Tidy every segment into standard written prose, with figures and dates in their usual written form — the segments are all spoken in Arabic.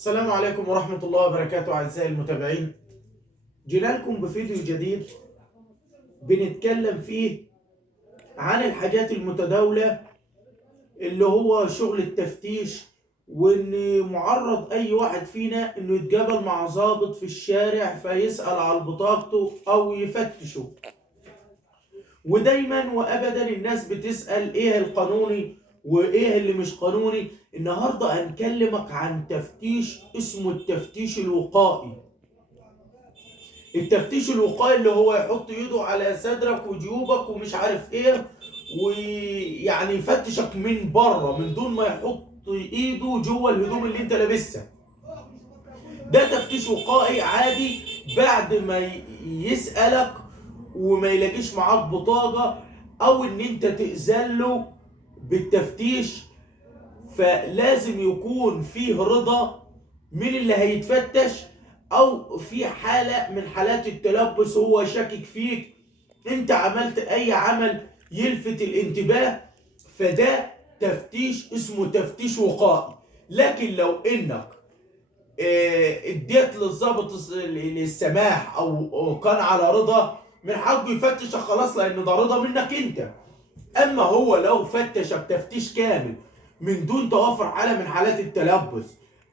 السلام عليكم ورحمة الله وبركاته أعزائي المتابعين. جينا لكم بفيديو جديد بنتكلم فيه عن الحاجات المتداولة اللي هو شغل التفتيش، وإن معرض أي واحد فينا إنه يتقابل مع ضابط في الشارع فيسأل على بطاقته أو يفتشه. ودايما وأبدا الناس بتسأل إيه القانوني وإيه اللي مش قانوني. النهاردة هنكلمك عن تفتيش اسمه التفتيش الوقائي. التفتيش الوقائي اللي هو يحط ايده على صدرك وجيوبك ومش عارف ايه، ويعني يفتشك من بره من دون ما يحط ايده جوه الهدوم اللي انت لابسها. ده تفتيش وقائي عادي بعد ما يسألك وما يلاقيش معاك بطاقة او ان انت تأذله بالتفتيش، فلازم يكون فيه رضا من اللي هيتفتش، او في حالة من حالات التلبس هو شاكك فيك، انت عملت اي عمل يلفت الانتباه، فده تفتيش اسمه تفتيش وقائي. لكن لو انك اديت للضابط السماح او كان على رضا، من حقه يفتشك خلاص، لان ده رضا منك انت. اما هو لو فتشك تفتيش كامل من دون توافر حالة من حالات التلبس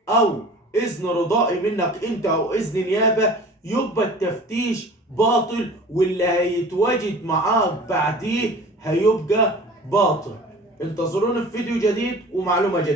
او اذن رضائي منك انت او اذن نيابة، يبقى التفتيش باطل، واللي هيتواجد معاك بعديه هيبقى باطل. انتظرونا في فيديو جديد ومعلومة جديدة.